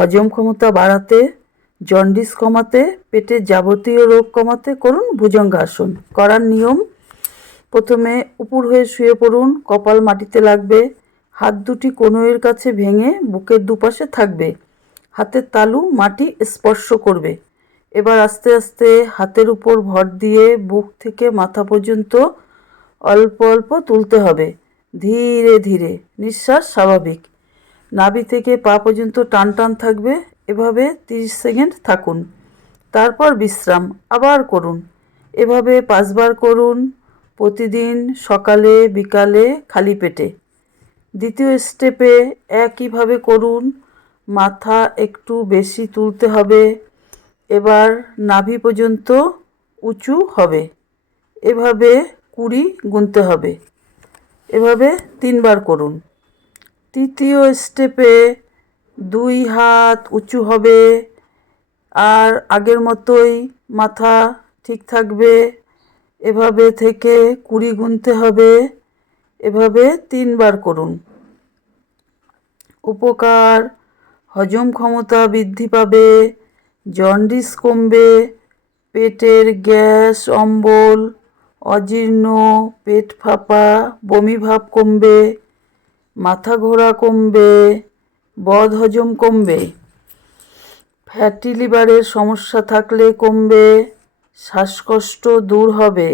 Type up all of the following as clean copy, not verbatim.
হজম ক্ষমতা বাড়াতে, জন্ডিস কমাতে, পেটের যাবতীয় রোগ কমাতে করুন ভুজঙ্গাসন। করার নিয়ম: প্রথমে উপুড় হয়ে শুয়ে পড়ুন, কপাল মাটিতে লাগবে, হাত দুটি কনুইয়ের কাছে ভেঙে বুকের দুপাশে থাকবে, হাতের তালু মাটি স্পর্শ করবে। এবার আস্তে আস্তে হাতের উপর ভর দিয়ে বুক থেকে মাথা পর্যন্ত অল্প অল্প তুলতে হবে, ধীরে ধীরে। নিঃশ্বাস স্বাভাবিক। নাভি থেকে পা পর্যন্ত টান টান থাকবে। এভাবে 30 সেকেন্ড থাকুন, তারপর বিশ্রাম। আবার করুন। এভাবে 5 বার করুন, প্রতিদিন সকালে বিকালে খালি পেটে। দ্বিতীয় স্টেপে একইভাবে করুন, মাথা একটু বেশি তুলতে হবে। এবার নাভি পর্যন্ত উঁচু হবে। এভাবে 20 গুনতে হবে। এভাবে 3 বার করুন। তৃতীয় স্টেপে 2 হাত উঁচু হবে, আর আগের মতোই মাথা ঠিক থাকবে। এভাবে থেকে 20 গুনতে হবে। এভাবে 3 বার করুন। উপকার: হজম ক্ষমতা বৃদ্ধি পাবে, জন্ডিস কমবে, পেটের গ্যাস অম্বল, অজীর্ণ, পেট ফাঁপা, বমি ভাব কমবে, মাথা ঘোরা কমবে, বদহজম কমবে, ফ্যাটি লিভারের সমস্যা থাকলে কমবে, শ্বাসকষ্ট দূর হবে,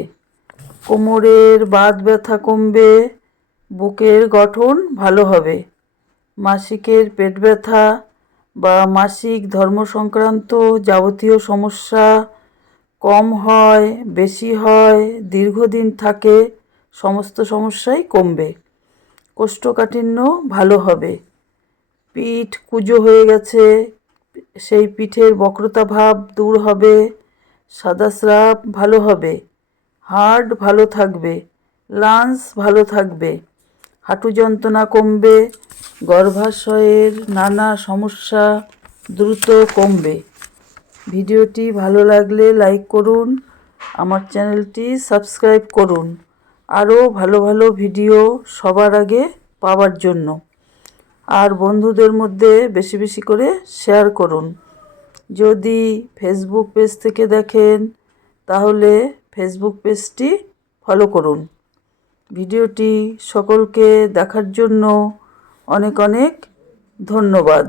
কোমরের বাত ব্যথা কমবে, বুকের গঠন ভালো হবে, মাসিকের পেট ব্যথা বা মাসিক ধর্ম সংক্রান্ত যাবতীয় সমস্যা কম হয়, বেশি হয়, দীর্ঘদিন থাকে, সমস্ত সমস্যাই কমবে। কোষ্ঠকাঠিন্য ভালো হবে। পিঠ কুঁজো হয়ে গেছে, সেই পিঠের বক্রতা ভাব দূর হবে, সাদা স্রাব ভালো হবে, হার্ট ভালো থাকবে, লাংস ভালো থাকবে, হাঁটু যন্ত্রণা কমবে, গর্ভাশয়ের নানা সমস্যা দ্রুত কমবে। ভিডিওটি ভালো লাগলে লাইক করুন, আমার চ্যানেলটি সাবস্ক্রাইব করুন আরও ভালো ভালো ভিডিও সবার আগে পাওয়ার জন্য। আর বন্ধুদের মধ্যে বেশি বেশি করে শেয়ার করুন। যদি ফেসবুক পেজ থেকে দেখেন তাহলে ফেসবুক পেজটি ফলো করুন। ভিডিওটি সকলকে দেখার জন্য অনেক অনেক ধন্যবাদ।